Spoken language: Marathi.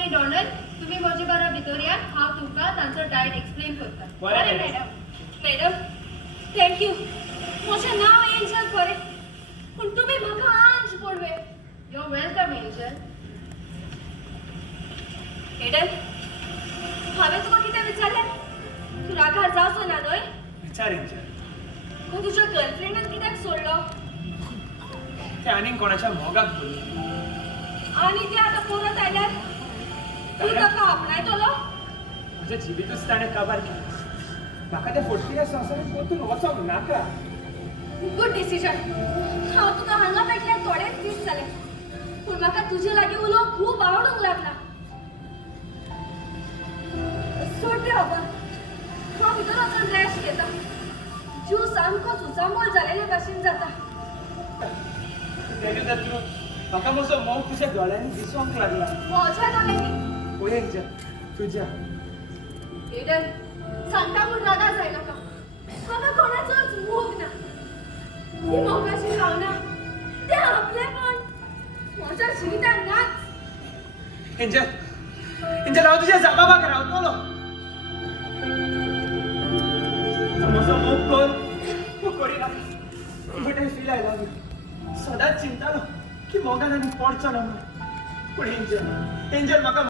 आनी डोनर तुम्ही म्हजे बारा भितर या हांव तुमकां तांचो डायट एक्सप्लेन करता. बरें मॅडम. Madam thank you. म्हजें नांव एंजल खरें पूण तुमी म्हाका आंज Padve. You're welcome, Angel. Aiden हांवें तुका कितें विचारलें? तूं रागार जावचो ना न्हय? विचार एंजल. तूं तुज्या गर्लफ्रेंडान कित्याक सोडलो? ते आनीक कोणाच्या मोगाक बोलली. आनी ते आतां परत आयल्यार तूं ताका आपणायतलो? म्हज्या जिबीतूच ताणें काबार केली. म्हाका त्या फोडकिऱ्या संवसारांत परतून वचोंक नाका. Good decision. हांव तुका हांगा मेळटलें थोडेच दीस जाले पूण म्हाका तुजे लागीं उलोवंक खूब आवडूंक लागला. सोड दे बाबा. हांव भितर वचून रेस्ट घेता. जीव सामकोच उचांबळ जालेले भाशेन जाता. टेल यू द ट्रूथ, म्हाका म्हजो मोग तुज्या दोळ्यांनी दिसूंक लागला. म्हज्या दोळ्यांनी? पळय एंजल, तुज्या. एडन सांगता म्हूण रागार जाय नाका. म्हाका कोणाचोच मोग ना. ती मोगाची भावना ते आपलेपण म्हज्या जिवितांत नाच. एंजल, एंजल हांव तुज्या जबाबाक रावतलो. तूं म्हजो मोग कर, तूं करिना. But I feel I love you. सदांच चिंतालो की मोगान आनी पडचो ना म्हूण. पूण एंजल, एंजल म्हाका